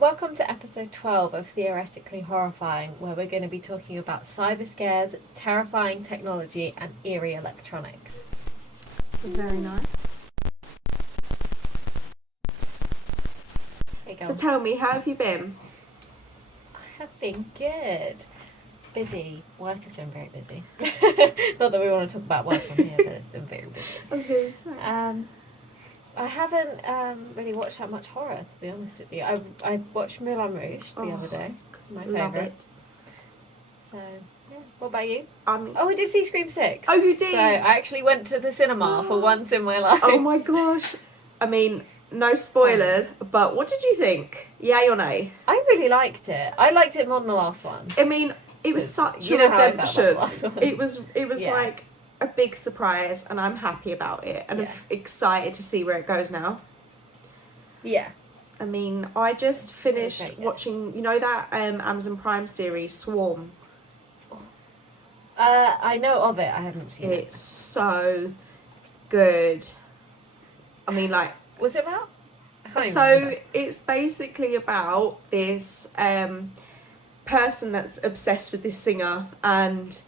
Welcome to episode 12 of Theoretically Horrifying, where we're going to be talking about cyber scares, terrifying technology, and eerie electronics. Very nice. So tell me, how have you been? I have been good. Busy. Work has been very busy. Not that we want to talk about work on here, but it's been very busy. I was going to say. I haven't really watched that much horror, to be honest with you. I watched Moulin Rouge the other day. My favourite. Love it. So, yeah. What about you? Oh, I did see Scream 6. Oh, you did? So I actually went to the cinema for once in my life. Oh my gosh. I mean, no spoilers, but what did you think? Yay or nay? I really liked it. I liked it more than the last one. I mean, it was such you a know how I felt redemption. about the last one. It was Yeah. like a big surprise, and I'm happy about it, and I'm excited to see where it goes now. Yeah. I mean, I just finished very good. watching, you know that Amazon Prime series, Swarm? I know of it. I haven't seen it. It's so good. I mean, like, Was it about? I can't even so remember. it's basically about this person that's obsessed with this singer and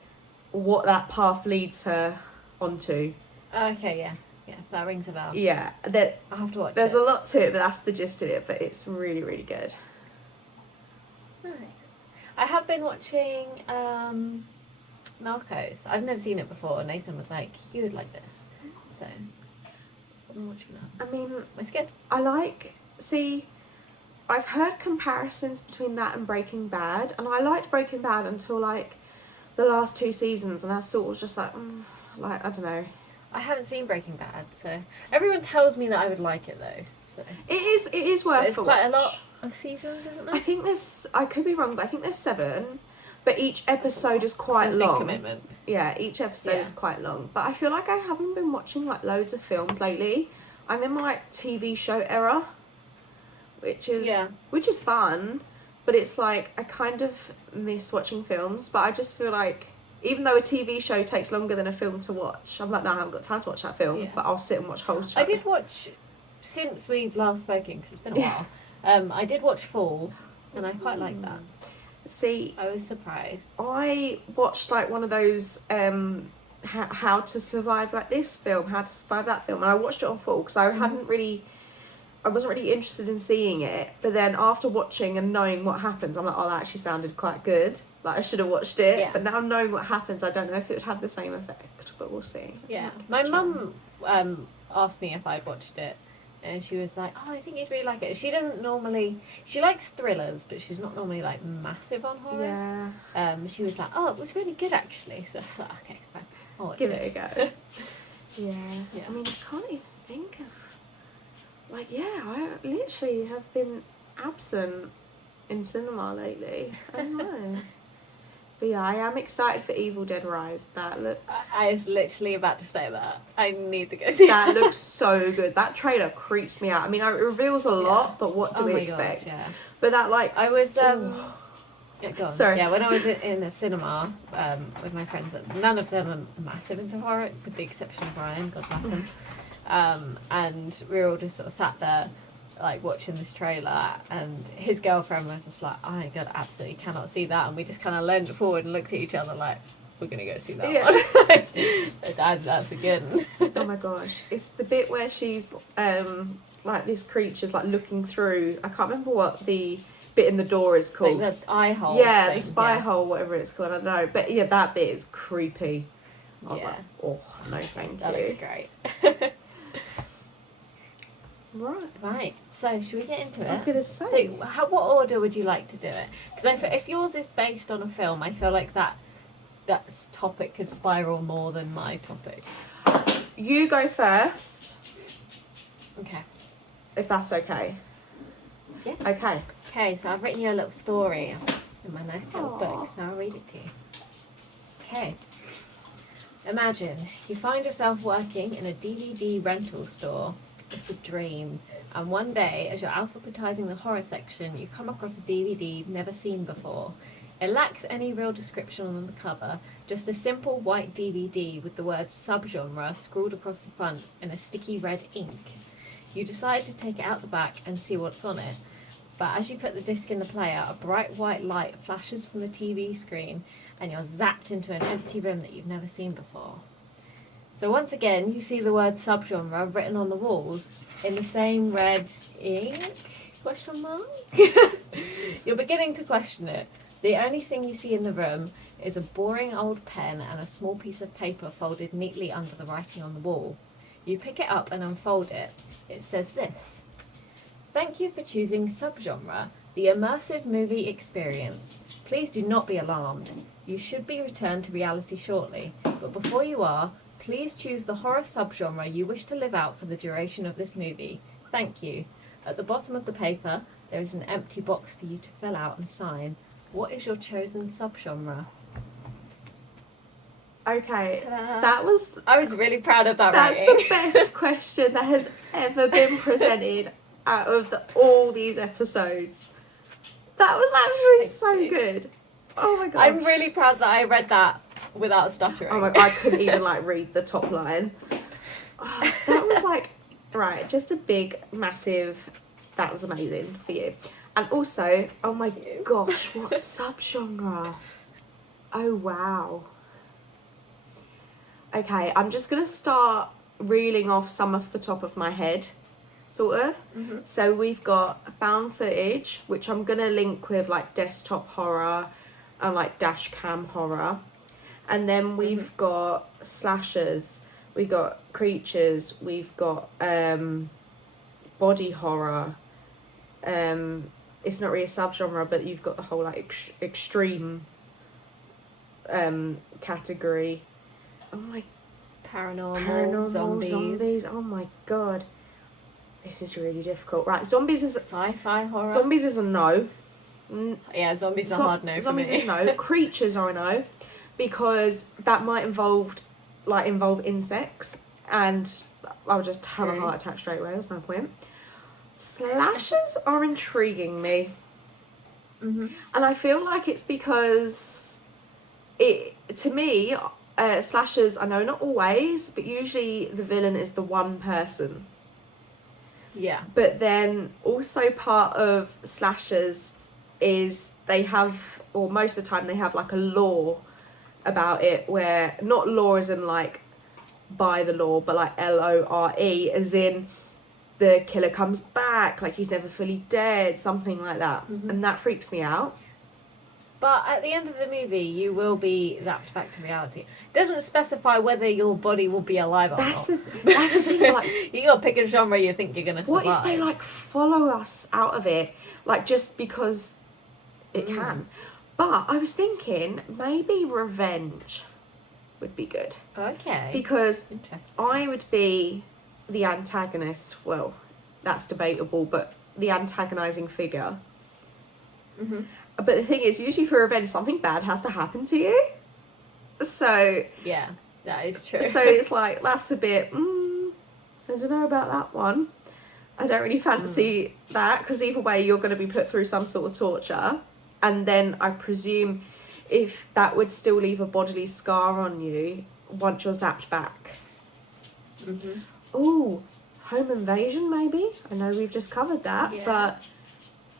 what that path leads her onto. Okay, yeah. Yeah, that rings a bell. Yeah, that I'll have to watch there's it. a lot to it, but that's the gist of it. But it's really, really good. Nice. I have been watching Narcos. I've never seen it before. Nathan was like, you would like this. So, I've been watching that. I mean, It's good. I've heard comparisons between that and Breaking Bad, and I liked Breaking Bad until like the last 2 seasons, and I sort of was just like, I don't know. I haven't seen Breaking Bad, so everyone tells me that I would like it though. So It is worth there's a quite watch. a lot of seasons, isn't there? I think I could be wrong, but I think there's 7, but each episode is quite It's a big long. commitment. Yeah, each episode is quite long, but I feel like I haven't been watching like loads of films lately. I'm in my like, TV show era, which is fun, but it's like I kind of miss watching films, but I just feel like even though a TV show takes longer than a film to watch, I'm like, no, I haven't got time to watch that film, but I'll sit and watch whole show. I did watch, since we've last spoken, because it's been a while, I did watch Fall, and I quite like that. See, I was surprised. I watched like one of those how to survive like this film, how to survive that film, and I watched it on full because I wasn't really interested in seeing it, but then after watching and knowing what happens, I'm like, oh, that actually sounded quite good. Like, I should have watched it, but now knowing what happens, I don't know if it would have the same effect, but we'll see. Yeah. My mum asked me if I'd watched it, and she was like, oh, I think you'd really like it. She doesn't normally, she likes thrillers, but she's not normally, like, massive on horrors. Yeah. She was like, oh, it was really good, actually. So I was like, okay, fine, I'll watch Give it a go. Yeah. Yeah. I mean, I can't even think of... Like, yeah, I literally have been absent in cinema lately. I don't know. But yeah, I am excited for Evil Dead Rise. That looks... I was literally about to say that. I need to go see that. Looks so good. That trailer creeps me out. I mean, it reveals a lot, but what do we expect? God, yeah. But that, like... I was... Yeah, go on. Sorry. Yeah, when I was in the cinema with my friends, none of them are massive into horror, with the exception of Ryan, God bless him. And we were all just sort of sat there, like, watching this trailer, and his girlfriend was just like, oh my God, absolutely cannot see that. And we just kind of leaned forward and looked at each other like, we're going to go see that one. That's a good one. Oh my gosh. It's the bit where she's, like, this creature's, like, looking through... I can't remember what the... bit in the door is called. Like the eye hole. Yeah, thing, the spy hole, whatever it's called. I don't know. But yeah, that bit is creepy. I was like, oh, no thank you. That looks great. Right. So, should we get into it? I was going to say. So, what order would you like to do it? Because if yours is based on a film, I feel like that topic could spiral more than my topic. You go first. Okay. If that's okay. Yeah. Okay. Okay, so I've written you a little story in my nice little book, so I'll read it to you. Okay. Imagine you find yourself working in a DVD rental store. It's the dream. And one day, as you're alphabetizing the horror section, you come across a DVD you've never seen before. It lacks any real description on the cover, just a simple white DVD with the word subgenre scrawled across the front in a sticky red ink. You decide to take it out the back and see what's on it. But as you put the disc in the player, a bright white light flashes from the TV screen and you're zapped into an empty room that you've never seen before. So once again, you see the word subgenre written on the walls in the same red ink? Question mark? You're beginning to question it. The only thing you see in the room is a boring old pen and a small piece of paper folded neatly under the writing on the wall. You pick it up and unfold it. It says this: "Thank you for choosing subgenre, the immersive movie experience. Please do not be alarmed. You should be returned to reality shortly, but before you are, please choose the horror subgenre you wish to live out for the duration of this movie. Thank you." At the bottom of the paper, there is an empty box for you to fill out and sign. What is your chosen subgenre? Okay, Ta-da. I was really proud of that That's writing. the best question that has ever been presented out of all these episodes. That was actually so good. Oh my gosh. I'm really proud that I read that without stuttering. Oh my god, I couldn't even read the top line. Oh, that was right, just a big, massive, that was amazing for you. And also, oh my gosh, what subgenre? Oh wow. Okay, I'm just going to start reeling off some off the top of my head, sort of. Mm-hmm. So we've got found footage, which I'm going to link with desktop horror and dash cam horror. And then we've got slashers, we've got creatures, we've got body horror. It's not really a subgenre, but you've got the whole extreme category. Oh my, paranormal zombies. Oh my god, this is really difficult. Right, zombies is sci-fi horror. Zombies is a no. Yeah, zombies are hard no. Zombies for me. is no. Creatures are a no, because that might involve insects, and I would just have a heart attack straight away. There's no point. Slashers are intriguing me, and I feel like it's because to me. Slashers, I know not always, but usually the villain is the one person. Yeah. But then also part of slashers is they have, or most of the time they have a lore about it, where not law as in by the law, but LORE as in the killer comes back, he's never fully dead, something like that. And that freaks me out. But at the end of the movie, you will be zapped back to reality. It doesn't specify whether your body will be alive or not. That's the thing. You gotta pick a genre you think you're gonna survive. What if they follow us out of it, just because it can? But I was thinking maybe revenge would be good. Okay. Because I would be the antagonist. Well, that's debatable, but the antagonizing figure. But the thing is, usually for revenge, something bad has to happen to you. So... yeah, that is true. So it's that's a bit... I don't know about that one. I don't really fancy that, because either way, you're going to be put through some sort of torture. And then I presume if that would still leave a bodily scar on you once you're zapped back. Ooh, home invasion, maybe? I know we've just covered that, but...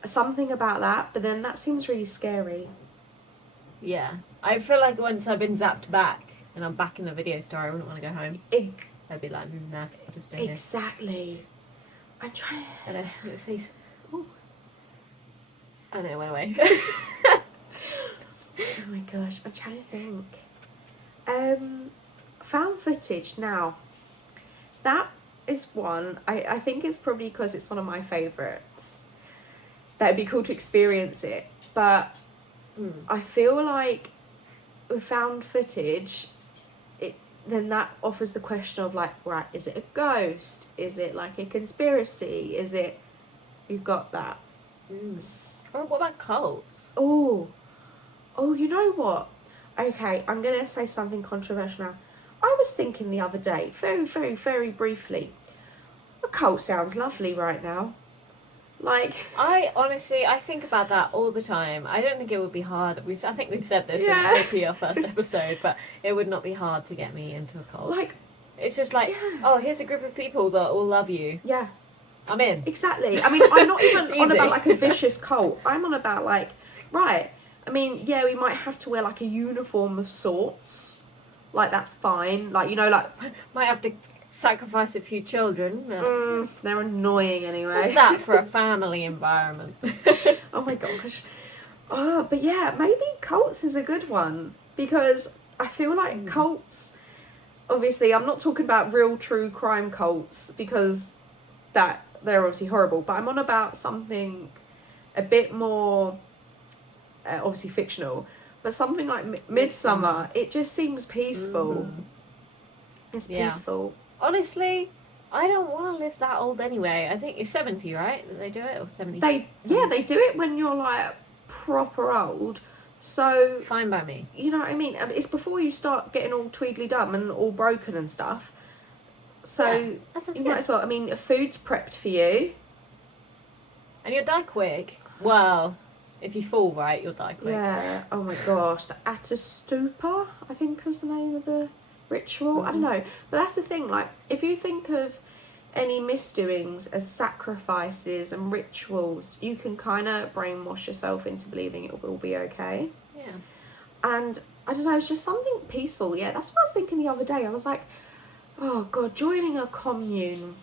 something about that, but then that seems really scary. Yeah. I feel like once I've been zapped back and I'm back in the video store, I wouldn't want to go home. I'd be nah, I'll just stay here. Exactly. I'm trying to... I know, let's see. Ooh. Oh no, it went away. Oh my gosh, I'm trying to think. Found footage now. That is one, I think it's probably because it's one of my favourites. That'd be cool to experience it, but I feel like with found footage, then that offers the question of right, is it a ghost? Is it a conspiracy? Is it, you've got that. Or what about cults? Oh, you know what? Okay, I'm gonna say something controversial now. I was thinking the other day, very, very, very briefly, a cult sounds lovely right now. I think about that all the time. I don't think it would be hard. I think we've said this in our first episode, but it would not be hard to get me into a cult. It's just oh, here's a group of people that all love you. Yeah. I'm in. Exactly. I mean, I'm not even on about like a vicious cult. I'm on about like, right, I mean, yeah, we might have to wear like a uniform of sorts. Like, that's fine. Like, you know, like... Might have to sacrifice a few children. They're annoying anyway. What's that for a family environment? Oh my gosh. Oh, but yeah, maybe cults is a good one. Because I feel like cults... Obviously, I'm not talking about real true crime cults. Because they're obviously horrible. But I'm on about something a bit more... obviously fictional. But something like Midsummer, it just seems peaceful. It's peaceful. Honestly, I don't want to live that old anyway. I think it's 70, right? That they do it, or 70? They do it when you're like proper old. So fine by me. You know what I mean? It's before you start getting all tweedly dum and all broken and stuff. So you might as well. I mean, food's prepped for you. And you'll die quick. Well, if you fall right, you'll die quick. Yeah. Oh my gosh, the Atastupa, I think was the name of the ritual. I don't know, but that's the thing. Like, if you think of any misdoings as sacrifices and rituals, you can kind of brainwash yourself into believing it will be okay. Yeah. And I don't know, it's just something peaceful. Yeah, that's what I was thinking the other day. I was like, oh God, joining a commune,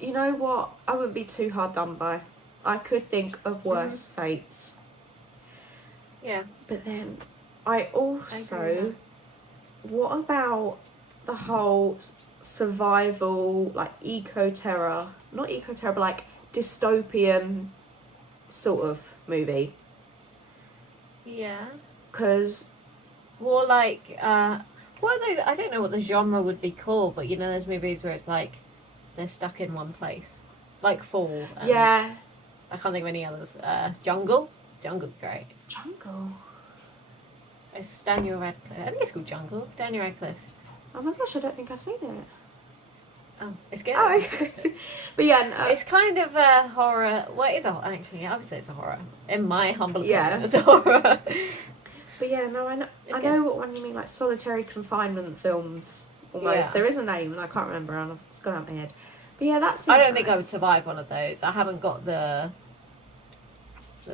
you know what? I wouldn't be too hard done by. I could think of worse fates. Yeah. But then I also... What about the whole survival, like eco-terror, not eco-terror, but like dystopian sort of movie? Yeah. Because... More like, what are those, I don't know what the genre would be called, but you know those movies where it's like, they're stuck in one place. Like Fall. Yeah. I can't think of any others. Jungle? Jungle's great. Jungle? It's Daniel Radcliffe. I think it's called Jungle. Daniel Radcliffe. Oh my gosh, I don't think I've seen it. Oh, it's good. Oh, okay. But yeah, no. It's kind of a horror. Well, it is actually, yeah, I would say it's a horror. In my humble opinion, Yeah. it's a horror. But yeah, no, I know what one you mean, like solitary confinement films, almost. Yeah. There is a name, and I can't remember, and it's gone out of my head. But yeah, that seems I don't think I would nice. survive one of those. I haven't got the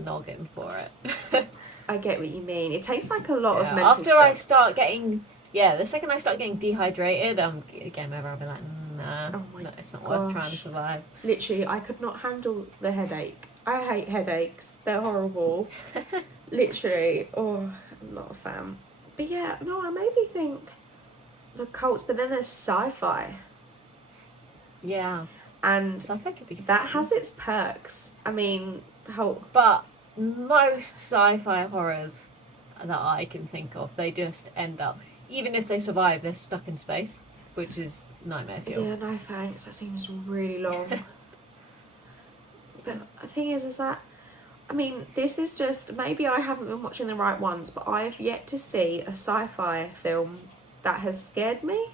noggin for it. I get what you mean. It takes like a lot of mental After strength. I start getting, the second I start getting dehydrated, game over. I'll be like, nah, no, it's not worth trying to survive. Literally, I could not handle the headache. I hate headaches. They're horrible. Literally, I'm not a fan. But yeah, no, I maybe think the cults, but then there's sci-fi. Yeah. And Sci-fi could be fun. that has its perks. I mean, But most sci-fi horrors that I can think of, they just end up, even if they survive, they're stuck in space, which is nightmare fuel. Yeah, no thanks. That seems really long. But the thing is that, I mean, this is just, maybe I haven't been watching the right ones, but I've yet to see a sci-fi film that has scared me.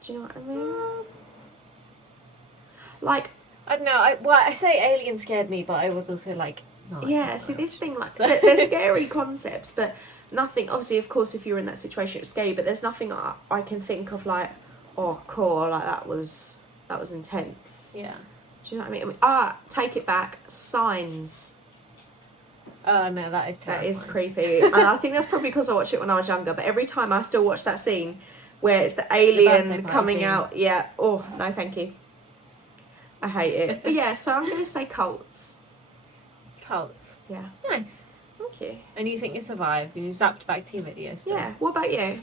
Do you know what I mean? Like, I don't know. I say Alien scared me, but I was also like, no. Yeah, see, this thing, like, they're scary concepts, but nothing, obviously, of course, if you're in that situation, it's scary, but there's nothing I can think of, like, oh, cool, like, that was intense. Yeah. Do you know what I mean? Take it back, Signs. Oh, no, that is terrifying. That is creepy. And I think that's probably because I watched it when I was younger, but every time I still watch that scene where it's the alien coming out, yeah, oh, no, thank you. I hate it. But yeah, so I'm going to say cults. Cults. Yeah. Nice. Thank you. And you think you survived? You zapped back to your video still. Yeah. What about you?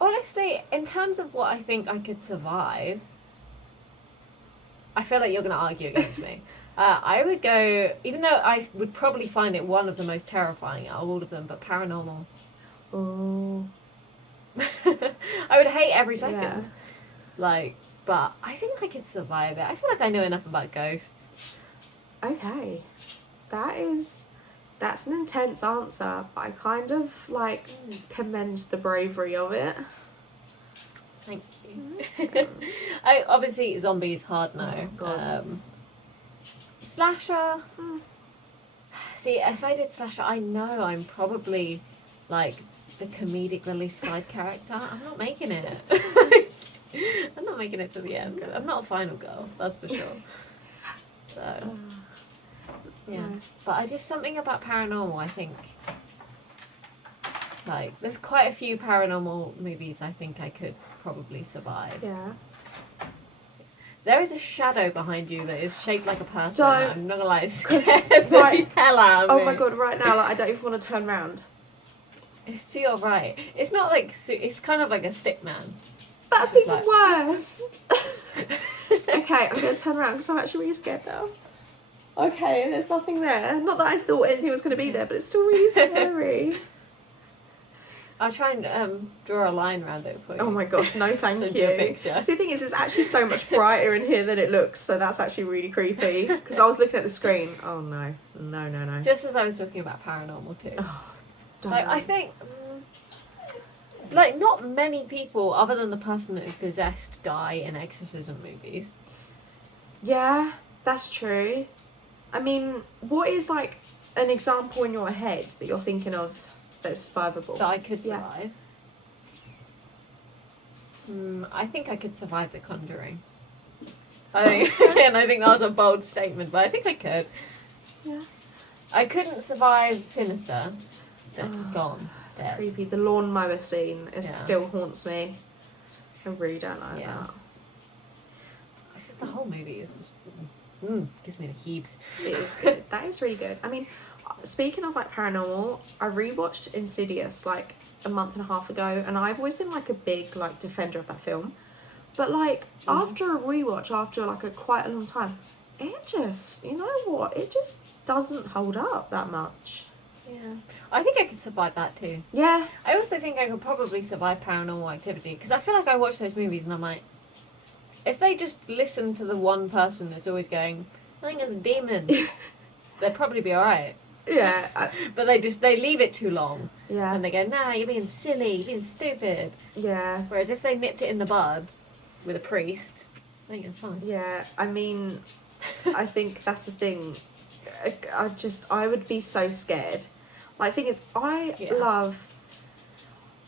Honestly, in terms of what I think I could survive, I feel like you're going to argue against me. I would go, even though I would probably find it one of the most terrifying out of all of them, but paranormal. Oh. I would hate every second. Yeah. But I think I could survive it. I feel like I know enough about ghosts. Okay. That's an intense answer, but I kind of, commend the bravery of it. Thank you. Obviously, zombies, hard no. Oh, God. Slasher. See, if I did slasher, I know I'm probably, the comedic relief side character. I'm not making it. I'm not making it to the end. I'm not a final girl, that's for sure. So, yeah. No. But I just, something about paranormal, I think, like, there's quite a few paranormal movies I think I could probably survive. Yeah. There is a shadow behind you that is shaped like a person. Don't. I'm not gonna lie, it's 'Cause scared the hell out of me. Oh my god, right now, like, I don't even want to turn around. It's to your right. It's not like, it's kind of like a stick man. That's It's even worse. Okay, I'm going to turn around because I'm actually really scared now. Okay, there's nothing there. Not that I thought anything was going to be there, but it's still really scary. I'll try and draw a line around it for you. Oh my gosh, no thank Send you. you a picture. See, the thing is, it's actually so much brighter in here than it looks, so that's actually really creepy. Because I was looking at the screen. Oh no. No. Just as I was talking about paranormal too. Oh, don't Like, know. I think, like, not many people, other than the person that is possessed, die in exorcism movies. Yeah, that's true. I mean, what is, like, an example in your head that you're thinking of that's survivable? That I could Yeah. survive. I think I could survive The Conjuring. I think that was a bold statement, but I think I could. Yeah. I couldn't survive Sinister. They're Oh, gone. It's Dead. creepy. The lawnmower scene Yeah. still haunts me. I really don't like Yeah. that. I think the whole movie is just, gives me the heaves. It is good. That is really good. I mean, speaking of, like, paranormal, I rewatched Insidious like a month and a half ago, and I've always been, like, a big, like, defender of that film. But, like, after a rewatch, after, like, quite a long time, it just, you know what? It just doesn't hold up that much. Yeah. I think I could survive that too. Yeah. I also think I could probably survive Paranormal Activity, because I feel like I watch those movies and I'm like, if they just listen to the one person that's always going, I think it's a demon, they'd probably be alright. Yeah. But they leave it too long. Yeah. And they go, nah, you're being silly, you're being stupid. Yeah. Whereas if they nipped it in the bud with a priest, I think it's fine. Yeah. I mean, I think that's the thing. I would be so scared. Like, the thing is, love,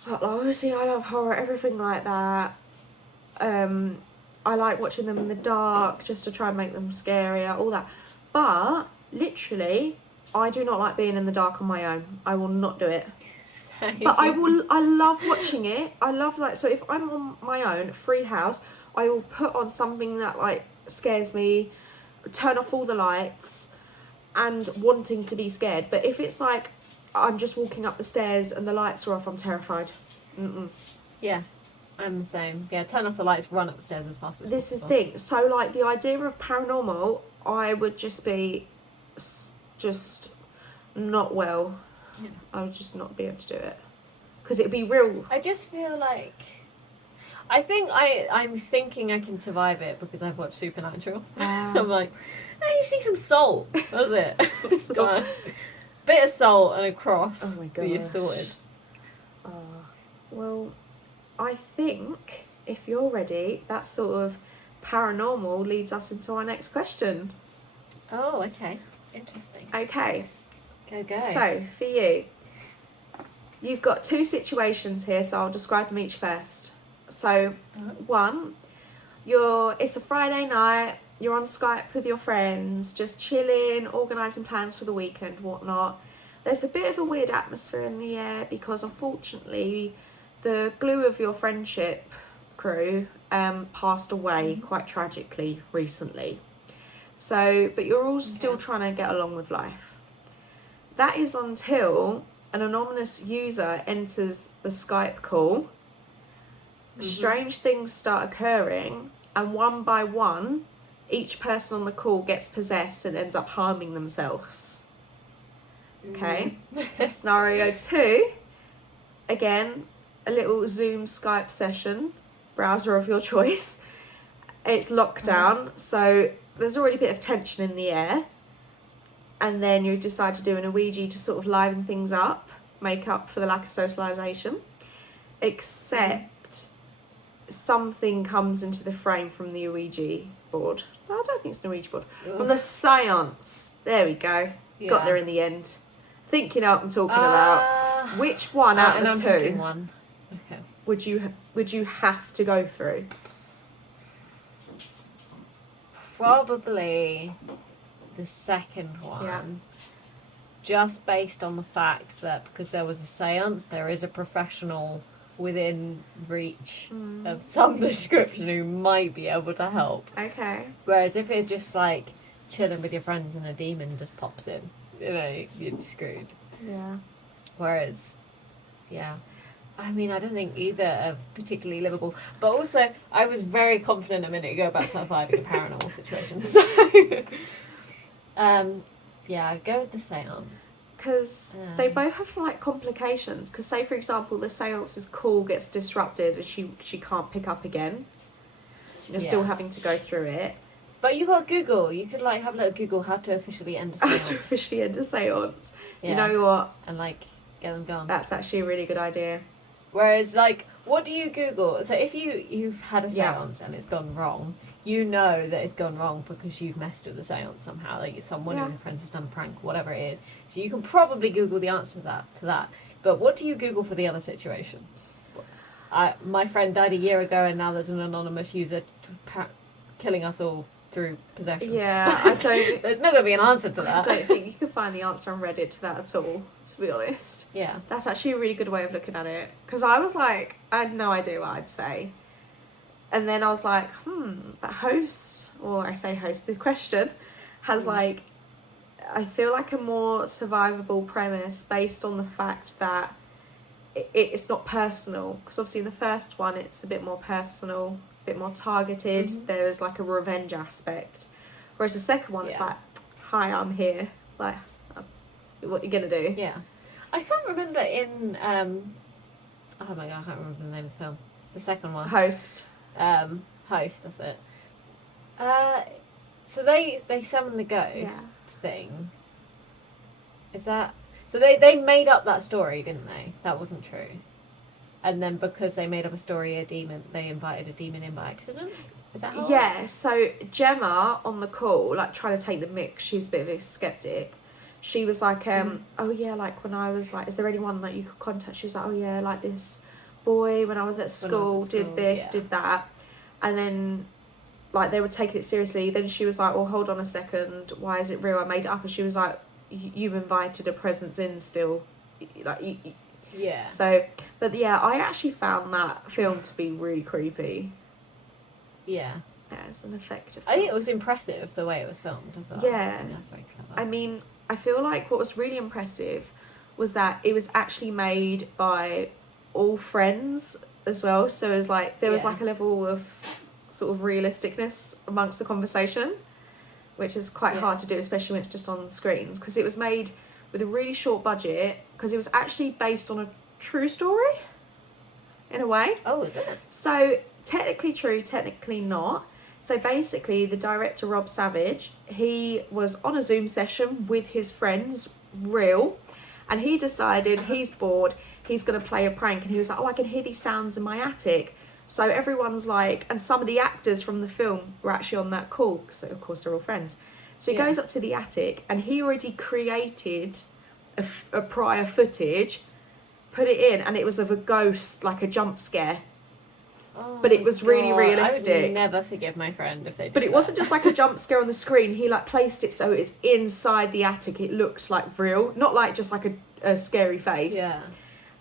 obviously I love horror, everything like that. I like watching them in the dark just to try and make them scarier, all that. But, literally, I do not like being in the dark on my own. I will not do it. Same. But I love watching it. I love, like, so if I'm on my own, free house, I will put on something that, like, scares me, turn off all the lights, and wanting to be scared. But if it's like, I'm just walking up the stairs and the lights are off, I'm terrified. Yeah, I'm the same. Yeah, turn off the lights, run up the stairs as fast as This is possible. the thing. So, like, the idea of paranormal, I would just be just not well. Yeah. I would just not be able to do it. Because it'd be real. I just feel like, I think I'm thinking I can survive it because I've watched Supernatural. I'm like, hey, you see some salt. That's it. Some salt. Come on. Bit of salt and a cross. Oh my and you're gosh. sorted. Well, I think if you're ready, that sort of paranormal leads us into our next question. Oh, okay. Interesting. Okay, Go. so for you, you've got two situations here, so I'll describe them each first. So, one, it's a Friday night, you're on Skype with your friends, just chilling, organising plans for the weekend, whatnot. There's a bit of a weird atmosphere in the air because, unfortunately, the glue of your friendship crew passed away quite tragically recently. So, but you're all still trying to get along with life. That is until an anonymous user enters the Skype call. Strange things start occurring, and one by one, each person on the call gets possessed and ends up harming themselves. Okay. Scenario 2, again, a little Zoom Skype session, browser of your choice. It's lockdown, so there's already a bit of tension in the air. And then you decide to do an Ouija to sort of liven things up, make up for the lack of socialisation. Except something comes into the frame from the Ouija board. No, I don't think it's an Ouija board. From the seance. There we go. Yeah. Got there in the end. I think you know what I'm talking about. Which one out of the I'm two picking one. Okay. would you have to go through? probably the second one. Yeah. Just based on the fact that because there was a seance, there is a professional within reach of some description who might be able to help. Okay. Whereas if it's just like chilling with your friends and a demon just pops in, you know, you're screwed. Yeah. Whereas, yeah. I mean, I don't think either are particularly livable. But also, I was very confident a minute ago about surviving a paranormal situation. So, yeah, I'd go with the seance. Because they both have like complications. Because say for example, the seance's call gets disrupted and she can't pick up again. You're still having to go through it. But you got Google. You could like have a little Google how to officially end a seance. How to officially end a seance. Yeah. You know what? And like get them gone. That's actually a really good idea. Whereas like, what do you Google? So if you've had a seance and it's gone wrong, you know that it's gone wrong because you've messed with the seance somehow. Like someone of your friends has done a prank, whatever it is. So you can probably Google the answer to that. But what do you Google for the other situation? My friend died a year ago, and now there's an anonymous user killing us all through possession. Yeah, I don't. There's not going to be an answer to that. I don't think you can find the answer on Reddit to that at all, to be honest. Yeah. That's actually a really good way of looking at it. Because I was like, I had no idea what I'd say. And then I was like, but host, or I say host, the question has like, I feel like a more survivable premise based on the fact that it's not personal. Because obviously in the first one, it's a bit more personal, a bit more targeted. There's like a revenge aspect. Whereas the second one, it's like, hi, I'm here. Like, what are you going to do? Yeah. I can't remember in, oh my god, I can't remember the name of the film. The second one. Host. Host, that's it. So they summon the ghost thing. Is that... So they made up that story, didn't they? That wasn't true. And then because they made up a story, they invited a demon in by accident? Is that how? Yeah, so Gemma on the call, like trying to take the mix, she's a bit of a skeptic. She was like, oh yeah, like when I was like, is there anyone that you could contact? She was like, oh yeah, like this boy when I was at school, did this, did that. And then like they were taking it seriously. Then she was like, well, hold on a second, why is it real? I made it up. And she was like, you invited a presence in still. Like, yeah. So, but yeah, I actually found that film to be really creepy. Yeah. Yeah, it's an effective film. I think it was impressive the way it was filmed as well. Yeah. I think that's very clever. I mean, I feel like what was really impressive was that it was actually made by all friends as well. So it was like, there was like a level of sort of realisticness amongst the conversation, which is quite hard to do, especially when it's just on screens, because it was made with a really short budget, because it was actually based on a true story, in a way. Oh, is it? So, technically true, technically not. So basically, the director, Rob Savage, he was on a Zoom session with his friends, real, and he decided he's bored, he's going to play a prank, and he was like, oh, I can hear these sounds in my attic. So everyone's like, and some of the actors from the film were actually on that call, because of course they're all friends. So he goes up to the attic, and he already created a prior footage, put it in, and it was of a ghost, like a jump scare. Oh, but it was really realistic. I would never forgive my friend if they did. But it wasn't just like a jump scare on the screen. He like placed it so it's inside the attic. It looked like real, not like just like a scary face. Yeah.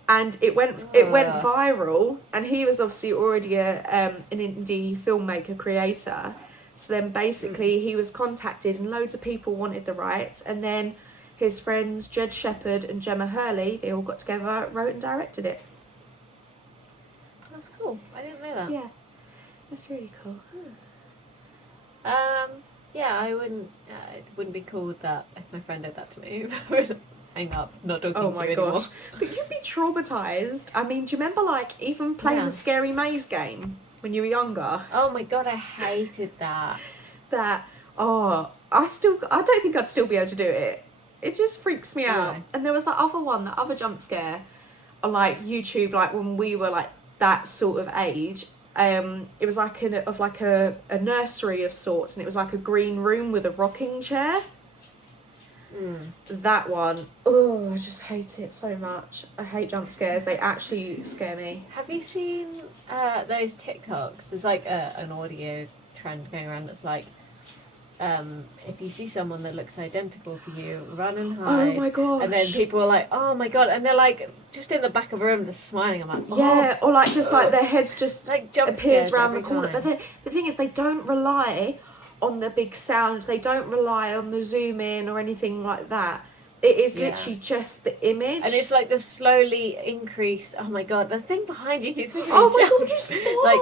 And it went viral, and he was obviously already an indie filmmaker creator. So then basically he was contacted, and loads of people wanted the rights, and then his friends Jed Shepherd and Gemma Hurley, they all got together, wrote and directed it. That's cool. I didn't know that. Yeah, that's really cool. Yeah, I wouldn't. It wouldn't be cool with that if my friend did that to me. I would hang up, not talking to you anymore. Gosh. But you'd be traumatised. I mean, do you remember like even playing the Scary Maze game when you were younger? Oh my god, I hated that. I don't think I'd still be able to do it. It just freaks me out. No. And there was that other jump scare on like YouTube, like when we were like that sort of age. It was like a nursery of sorts, and it was like a green room with a rocking chair. That one, I just hate it so much. I hate jump scares. They actually scare me. Have you seen those TikToks? There's like an audio trend going around that's like, if you see someone that looks identical to you, run and hide. Oh my gosh. And then people are like, oh my god, and they're like just in the back of a room just smiling. I'm like, oh. Yeah, or like just like their heads just like jump appears around the corner. Time. But the thing is, they don't rely on the big sound. They don't rely on the zoom in or anything like that. It is literally just the image. And it's like the slowly increase. Oh my god, the thing behind you keeps making me Oh jump. my god, just like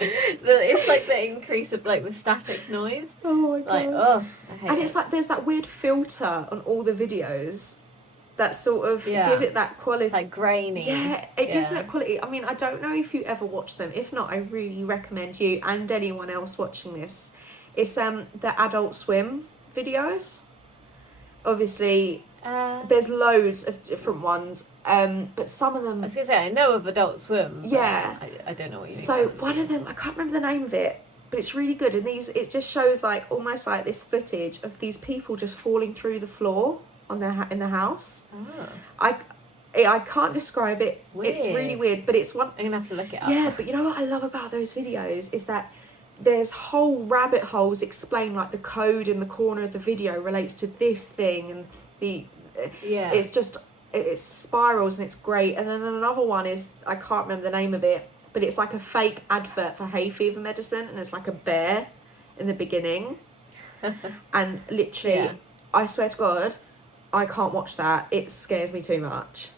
it's like the increase of like the static noise. Oh my god. Like, oh, I hate and it. it's like there's that weird filter on all the videos that sort of give it that quality. Like grainy. Yeah, it gives it that quality. I mean, I don't know if you ever watch them. If not, I really recommend you and anyone else watching this. It's the Adult Swim videos. Obviously, there's loads of different ones, but some of them... I was going to say, I know of Adult Swim. Yeah. I don't know what you mean. So one of them, I can't remember the name of it, but it's really good. And it just shows like almost like this footage of these people just falling through the floor on in the house. Oh. I can't describe it. Weird. It's really weird, but it's one... I'm going to have to look it up. Yeah, but you know what I love about those videos is that there's whole rabbit holes explain like the code in the corner of the video relates to this thing and it's just it spirals and it's great. And then another one is, I can't remember the name of it, but it's like a fake advert for hay fever medicine and it's like a bear in the beginning. And literally I swear to God, I can't watch that. It scares me too much.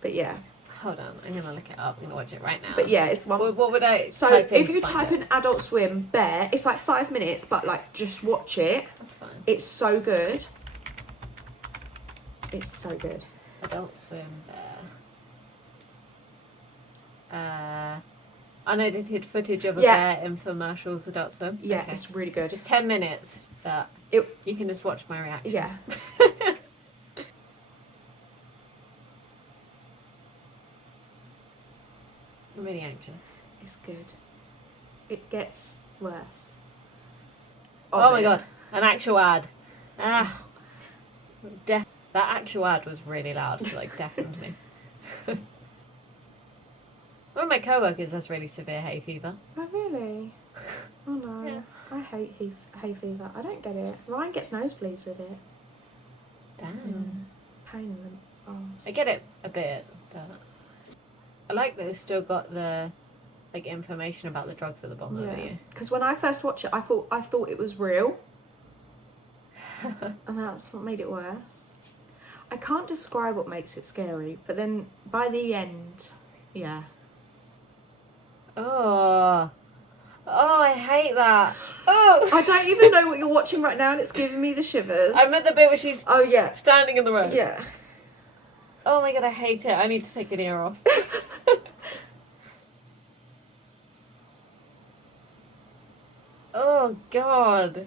But yeah. Hold on, I'm going to look it up. I'm going to watch it right now. But yeah, it's one... What would I So type in if you type in Adult Swim bear, it's like 5 minutes, but like just watch it. That's fine. It's so good. It's so good. Adult Swim bear. Unedited footage of a bear infomercials, Adult Swim. Yeah, okay. It's really good. Just 10 minutes, but you can just watch my reaction. Yeah. I'm really anxious. It's good. It gets worse. Oh my god, an actual ad. Ah. That actual ad was really loud, like deafened me. One of my co-workers has really severe hay fever. Oh really? Oh no. Yeah. I hate hay fever. I don't get it. Ryan gets nosebleeds with it. Damn. Pain in the arse. I get it a bit, but I like that it's still got the like information about the drugs at the bottom of the video. Because when I first watched it, I thought it was real, and that's what made it worse. I can't describe what makes it scary, but then by the end, yeah. Oh, I hate that. Oh, I don't even know what you're watching right now, and it's giving me the shivers. I'm at the bit where she's standing in the road. Yeah. Oh my god, I hate it. I need to take an ear off. Oh god.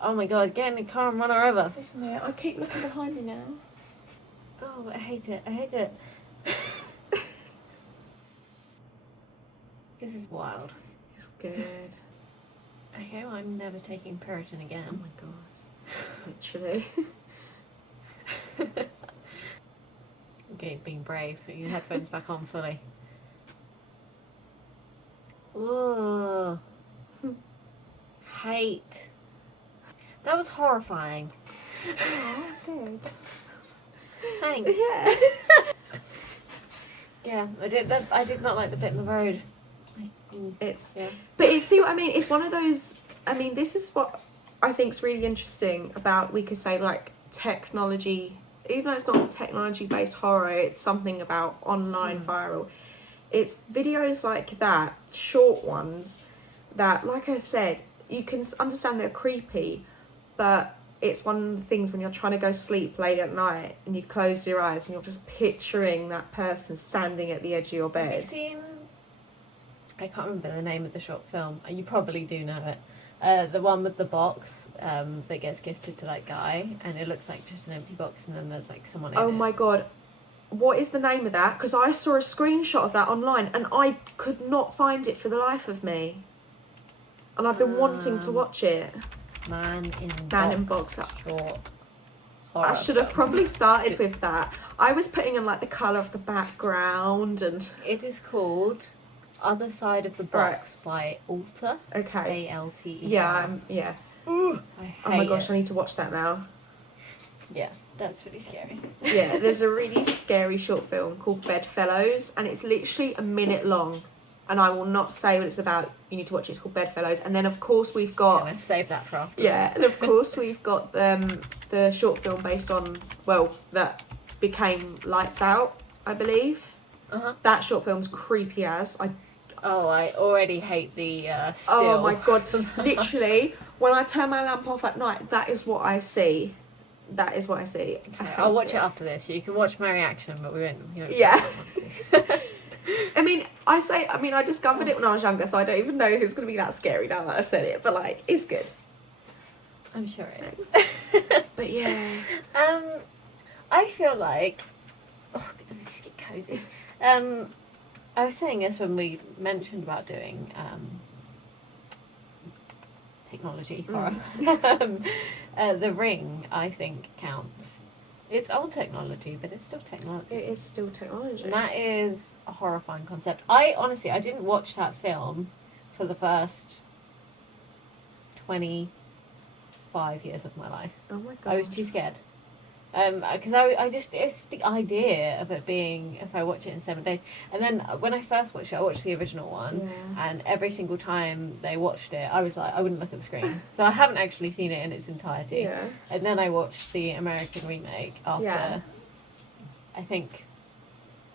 Oh my god, get in the car and run her over. Isn't it? I keep looking behind me now. Oh, I hate it. I hate it. This is wild. It's good. Okay, well, I'm never taking Puritan again. Oh my god. Literally. Okay, being brave. Putting your headphones back on fully. Ooh. Hate. That was horrifying. Oh, good. Thanks. Yeah. Yeah, I did not like the bit in the road. But see what I mean? It's one of those. I mean, this is what I think's really interesting about, we could say, like, technology. Even though it's not technology-based horror, it's something about online viral. It's videos like that, short ones, that, like I said, you can understand they're creepy, but it's one of the things when you're trying to go to sleep late at night and you close your eyes and you're just picturing that person standing at the edge of your bed. Have you seen... I can't remember the name of the short film. You probably do know it. The one with the box that gets gifted to that guy, and it looks like just an empty box, and then there's like someone in it. Oh my god. What is the name of that? Because I saw a screenshot of that online and I could not find it for the life of me. And I've been wanting to watch it. Man in Box. Short I should have probably started with that. I was putting in like the colour of the background and... It is called Other Side of the Box by Alter. Okay. Alter. Yeah, yeah. Ooh, I hate Oh my gosh, it. I need to watch that now. Yeah, that's really scary. Yeah, there's a really scary short film called Bedfellows, and it's literally a minute long. And I will not say what it's about. You need to watch it. It's called Bedfellows. And then, of course, we've got... Let's save that for afterwards. Yeah, and of course, we've got the short film based on... Well, that became Lights Out, I believe. Uh-huh. That short film's creepy as. I already hate the still. Oh, my God. Literally, when I turn my lamp off at night, that is what I see. That is what I see. Okay, I'll watch it after this. You can watch my reaction, but we won't. Yeah. I mean, I discovered it when I was younger, so I don't even know if it's going to be that scary now that I've said it, but, like, it's good. I'm sure it is. But, yeah. I feel like... Oh, let me just get cozy. I was saying this when we mentioned about doing technology horror. The Ring, I think, counts. It's old technology, but it's still technology. It is still technology. And that is a horrifying concept. I didn't watch that film for the first 25 years of my life. Oh my God. I was too scared. Because it's the idea of it being, if I watch it in 7 days. And then when I first watched it, I watched the original one. Yeah. And every single time they watched it, I was like, I wouldn't look at the screen. So I haven't actually seen it in its entirety. Yeah. And then I watched the American remake after, Yeah. I think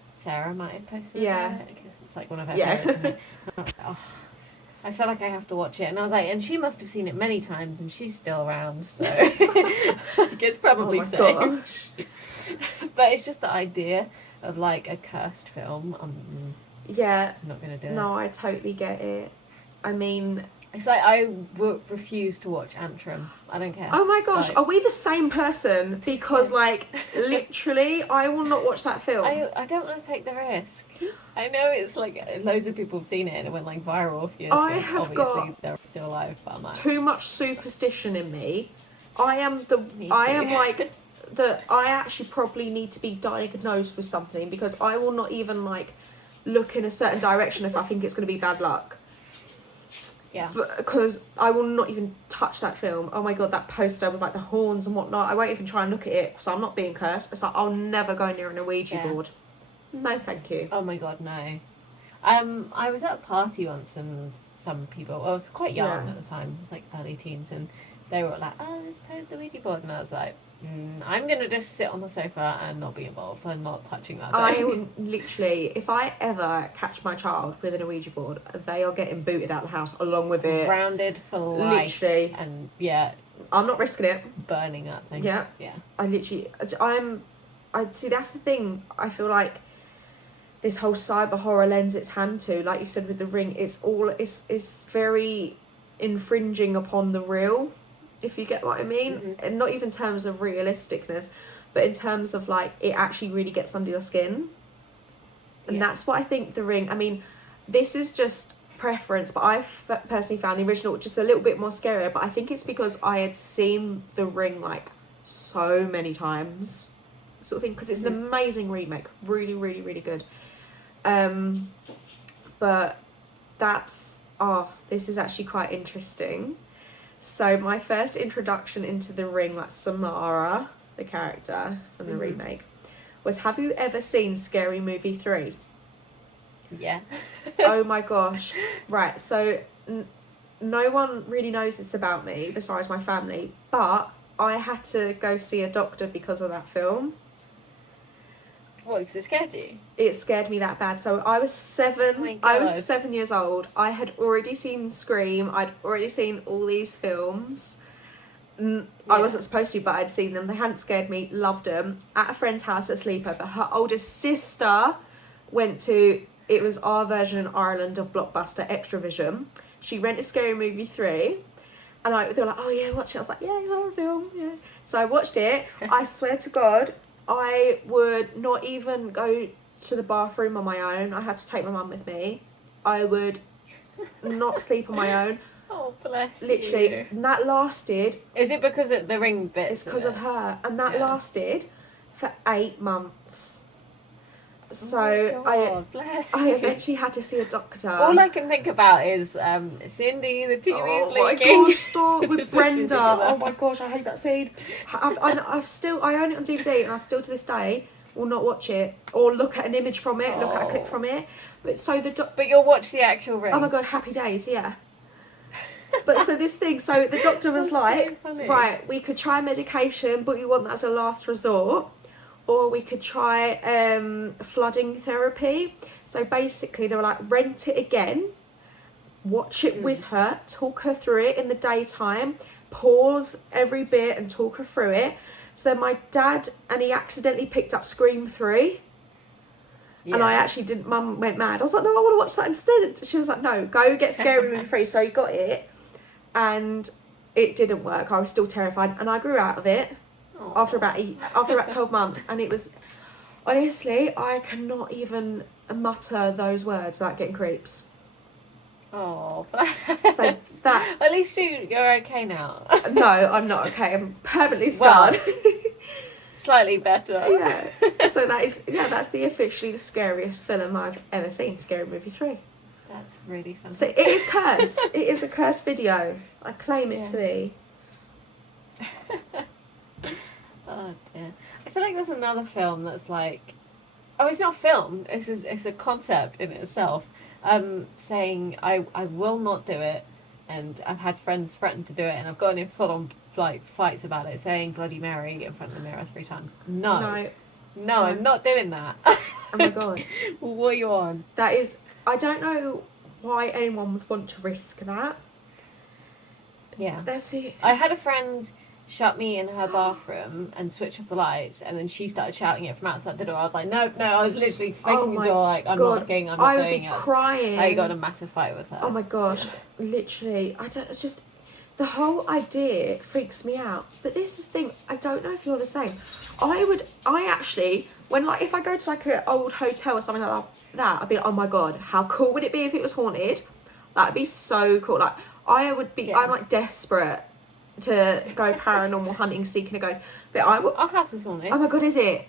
Sarah might have posted Yeah. it. Because it's like one of her Yeah. favorites. And I was like, oh, I feel like I have to watch it. And I was like, and she must have seen it many times and she's still around. So like, it's probably safe. Gosh. But it's just the idea of like a cursed film. Yeah. I'm not going to do it. No, I totally get it. I mean... It's like I refuse to watch Antrim. I don't care. Oh my gosh, like, are we the same person? Because, like, literally, I will not watch that film. I don't want to take the risk. I know it's like loads of people have seen it and it went like viral a few years ago. Obviously, they're still alive, but I'm like, too much superstition in me. I am I actually probably need to be diagnosed with something because I will not even like look in a certain direction if I think it's going to be bad luck. Yeah. Because I will not even touch that film. Oh my God, that poster with like the horns and whatnot. I won't even try and look at it because I'm not being cursed. It's like I'll never go near an Ouija board. No, thank you. Oh my God, no. I was at a party once and some people, I was quite young at the time, it was like early teens, and they were like, oh, let's play with the Ouija board. And I was like, I'm going to just sit on the sofa and not be involved. I'm not touching that thing. I will literally, if I ever catch my child with an Ouija board, they are getting booted out of the house along with it. Grounded for life. Literally. And yeah. I'm not risking it. Burning that thing. Yeah. Yeah. I see, that's the thing. I feel like this whole cyber horror lends its hand to, like you said with the Ring, it's very infringing upon the real, if you get what I mean. Mm-hmm. And not even in terms of realisticness, but in terms of like it actually really gets under your skin. And that's what I think the Ring, I mean, this is just preference, but I've personally found the original just a little bit more scarier, but I think it's because I had seen the Ring like so many times, sort of thing, because it's an amazing remake, really, really, really good. But that's, this is actually quite interesting. So my first introduction into the Ring, like Samara, the character from the remake, was, have you ever seen Scary Movie 3? Yeah. Oh my gosh. Right, so no one really knows this about me besides my family, but I had to go see a doctor because of that film. What, because it scared you? It scared me that bad. So I was 7. Oh my God. I was 7 years old. I had already seen Scream. I'd already seen all these films. I wasn't supposed to, but I'd seen them. They hadn't scared me. Loved them. At a friend's house at sleepover. Her oldest sister went to, it was our version in Ireland of Blockbuster Extravision. She rented Scary Movie 3. And they were like, oh yeah, watch it. I was like, yeah, horror film, yeah. So I watched it. I swear to God, I would not even go to the bathroom on my own. I had to take my mum with me. I would not sleep on my own. Oh, bless Literally, you. and that lasted. Is it because of the Ring bit? It's because of her. And that lasted for 8 months. So God, bless I you. eventually had to see a doctor. All I can think about is Cindy, the TV's oh leaking. my gosh, stop with Just Brenda. ridiculous. Oh my gosh, I hate that scene. I own it on DVD, and I still to this day will not watch it or look at an image from it, look at a clip from it. But so But you'll watch the actual ring. Oh my god, happy days, yeah. But so the doctor was like, so right, we could try medication, but you want that as a last resort, or we could try flooding therapy. So basically, they were like, rent it again, watch it with her, talk her through it in the daytime, pause every bit and talk her through it. So my dad, and he accidentally picked up Scream 3. Yeah. And I actually didn't, Mum went mad. I was like, no, I want to watch that instead. She was like, no, go get Scary Movie 3. So he got it, and it didn't work. I was still terrified, and I grew out of it after about 12 months. And it was, honestly, I cannot even mutter those words without getting creeps. Oh, so that. At least you're okay now. No, I'm not okay. I'm permanently scarred. Well, slightly better. Yeah. So that's the officially the scariest film I've ever seen. Scary Movie 3. That's really fun. So it is cursed. It is a cursed video. I claim it to be. Oh dear. I feel like there's another film that's like, oh, it's not a film. It's a concept in itself. Saying I will not do it, and I've had friends threaten to do it, and I've gotten in full on like fights about it, saying Bloody Mary in front of the mirror 3 times. No, I'm not doing that. Oh my god. What are you on? That is, I don't know why anyone would want to risk that. Yeah. That's it. I had a friend shut me in her bathroom and switch off the lights, and then she started shouting it from outside the door. I was like, no, I was literally facing the door like, I'm not looking, I'm not doing it. I would be crying. I got in a massive fight with her. Oh my gosh, literally. The whole idea freaks me out. But this is the thing, I don't know if you're the same. I actually, when like, if I go to like an old hotel or something like that, I'd be like, oh my god, how cool would it be if it was haunted? That'd be so cool. Like, I would be, I'm like desperate to go paranormal hunting, seeking a ghost. But our house is haunted. Oh my god, is it?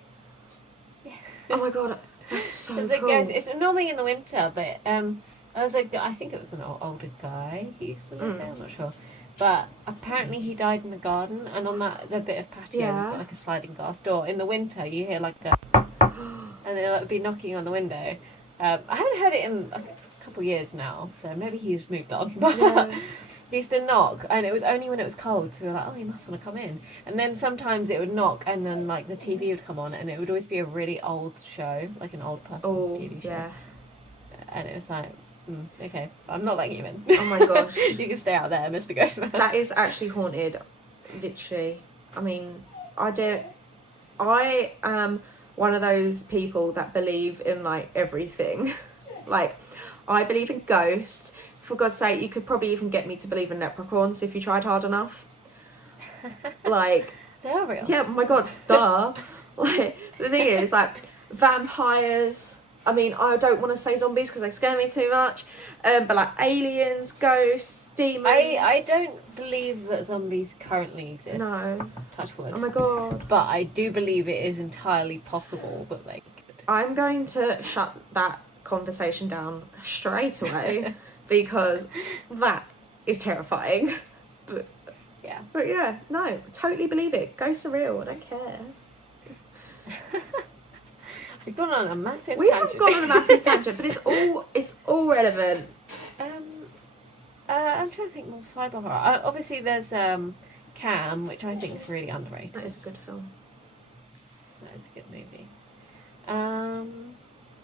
Yeah. Oh my god, that's so cool. It's normally in the winter, but I think it was an older guy he used to live there, I'm not sure. But apparently he died in the garden, and on the bit of patio, we've got like a sliding glass door. In the winter, you hear like a, and they'll be knocking on the window. I haven't heard it in like a couple of years now, so maybe he's moved on. But he used to knock, and it was only when it was cold, so we were like, oh, you must want to come in. And then sometimes it would knock, and then like the TV would come on, and it would always be a really old show, like an old person TV show. Yeah. And it was like, okay, I'm not letting you in. Oh my gosh. You can stay out there, Mr. Ghostman. That is actually haunted, literally. I mean, I am one of those people that believe in like everything. Like, I believe in ghosts. For God's sake, you could probably even get me to believe in leprechauns if you tried hard enough. Like, they are real. Yeah, my god, star. Like, the thing is, like, vampires. I mean, I don't want to say zombies because they scare me too much. But like aliens, ghosts, demons. I don't believe that zombies currently exist. No. Touch wood. Oh my god. But I do believe it is entirely possible that they could. I'm going to shut that conversation down straight away because that is terrifying. But yeah, no, totally believe it. Ghosts are real. I don't care. We've gone on a massive tangent. We have gone on a massive tangent, but it's all relevant. I'm trying to think more cyber horror. Obviously, there's Cam, which I think is really underrated. That is a good film. That is a good movie.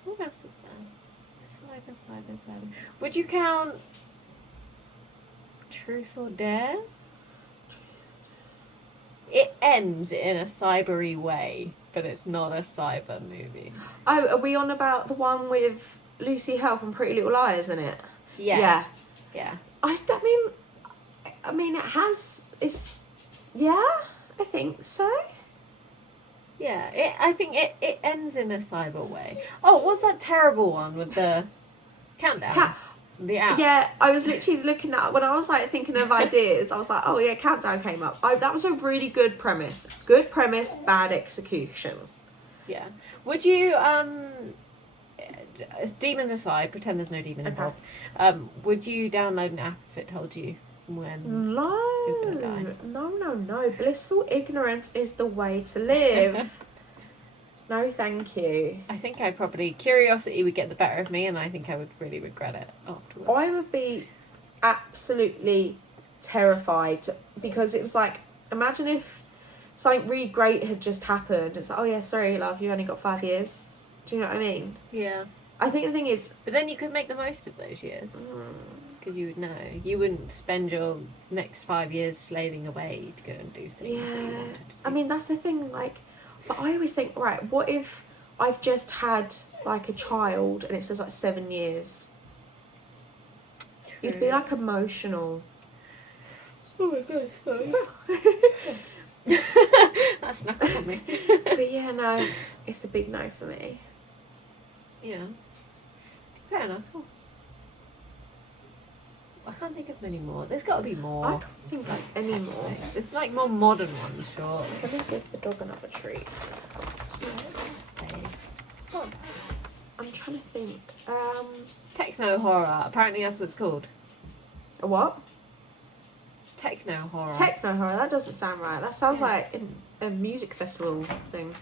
What else is there? Cyber. Would you count Truth or Dare? It ends in a cybery way, but it's not a cyber movie. Oh, are we on about the one with Lucy Hale from Pretty Little Liars in it? Yeah. I mean, I think so. Yeah, I think it ends in a cyber way. Oh, what's that terrible one with the countdown? The app. Yeah, I was literally looking at, when I was like thinking of ideas, I was like, oh yeah, Countdown came up. That was a really good premise. Good premise, bad execution. Yeah. Would you demons aside, pretend there's no demon Okay. involved. Would you download an app if it told you when you're gonna die? No. Blissful ignorance is the way to live. No, thank you. I think curiosity would get the better of me, and I think I would really regret it afterwards. I would be absolutely terrified because it was like, imagine if something really great had just happened. It's like, oh yeah, sorry, love, you only got 5 years. Do you know what I mean? Yeah. I think the thing is... But then you could make the most of those years. Because you would know. You wouldn't spend your next 5 years slaving away to go and do things that you wanted to do. I mean, that's the thing, like... But I always think, right, what if I've just had, like, a child and it says, like, 7 years? You'd be, like, emotional. Oh my gosh, sorry. That snuck up on me. But yeah, no, it's a big no for me. Yeah. Fair enough. Oh. I can't think of many more. There's got to be more. I can't think like any more. There's like more modern ones, sure. Let me give the dog another treat. Oh. I'm trying to think. Techno horror. Apparently that's what it's called. A what? Techno horror. Techno horror. That doesn't sound right. That sounds like a music festival thing.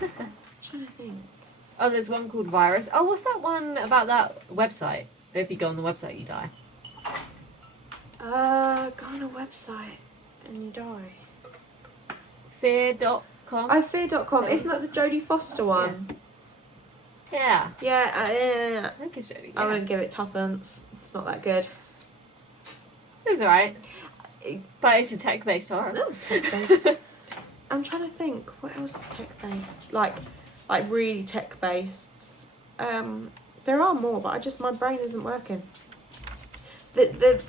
I'm trying to think. Oh, there's one called Virus. Oh, what's that one about that website? If you go on the website, you die. Go on a website and you die. Fear.com. Oh, fear.com. Isn't that the Jodie Foster one? Yeah. Yeah. I think it's Jodie. I won't give it tuppence. It's not that good. It was alright. But it's a tech-based horror. No, tech-based. I'm trying to think. What else is tech-based? Like really tech-based. There are more, but my brain isn't working. The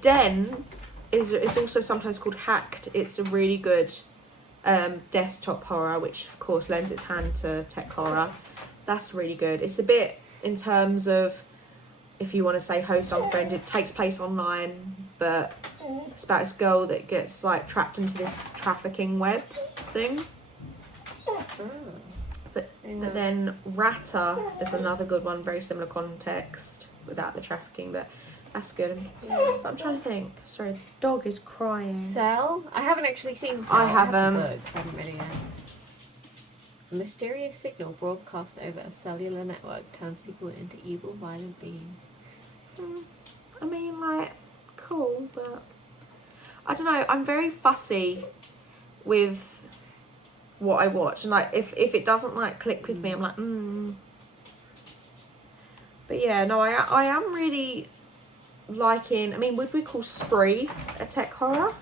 Den is also sometimes called Hacked. It's a really good desktop horror, which of course lends its hand to tech horror. That's really good. It's a bit in terms of, if you want to say host unfriended, it takes place online, but it's about this girl that gets like trapped into this trafficking web thing. But then Ratter is another good one, very similar context without the trafficking, but that's good. But I'm trying to think. Sorry, the dog is crying. Cell? I haven't actually seen Cell. I haven't. I haven't read it yet. A mysterious signal broadcast over a cellular network turns people into evil, violent beings. I mean, like, cool, but I don't know. I'm very fussy with what I watch, and like if it doesn't like click with me, I'm like But yeah, no, I am really liking. I mean, would we call Spree a tech horror?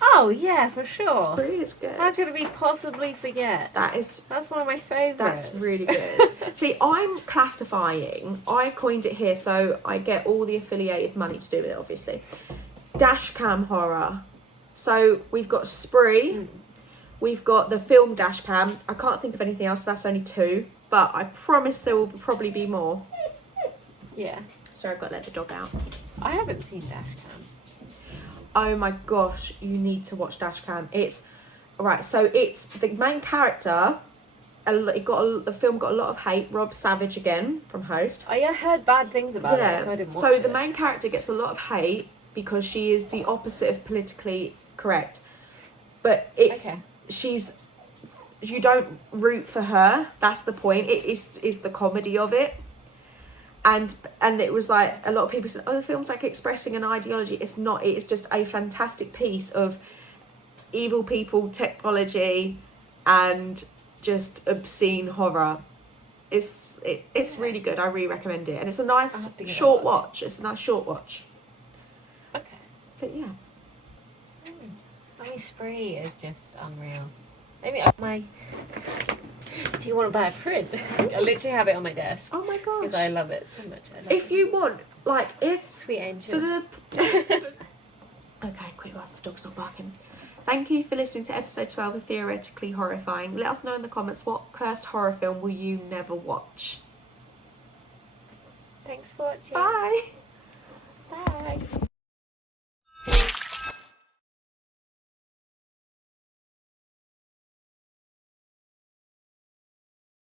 Oh yeah, for sure. Spree is good. How could we possibly forget? That's one of my favourites. That's really good. See, I'm classifying. I coined it here, so I get all the affiliated money to do with it. Obviously, dashcam horror. So we've got Spree. We've got the film Dashcam. I can't think of anything else. That's only 2, but I promise there will probably be more. Yeah. Sorry, I've got to let the dog out. I haven't seen Dashcam. Oh my gosh, you need to watch Dashcam. It's right. So it's the main character. The film got a lot of hate. Rob Savage again from Host. I heard bad things about it, so I didn't watch it. The main character gets a lot of hate because she is the opposite of politically correct. But you don't root for her. That's the point. It is the comedy of it. And it was like a lot of people said, oh, the film's like expressing an ideology. It's not. It's just a fantastic piece of evil people, technology, and just obscene horror. It's really good. I really recommend it, and it's a nice short watch. It's a nice short watch. Okay. But yeah. I mean, Spree is just unreal. Maybe if you want to buy a print, I literally have it on my desk. Oh my gosh. Because I love it so much. If you want, like, Sweet Angel. For the... Okay, quick whilst the dog's not barking. Thank you for listening to episode 12 of Theoretically Horrifying. Let us know in the comments what cursed horror film will you never watch. Thanks for watching. Bye. Bye.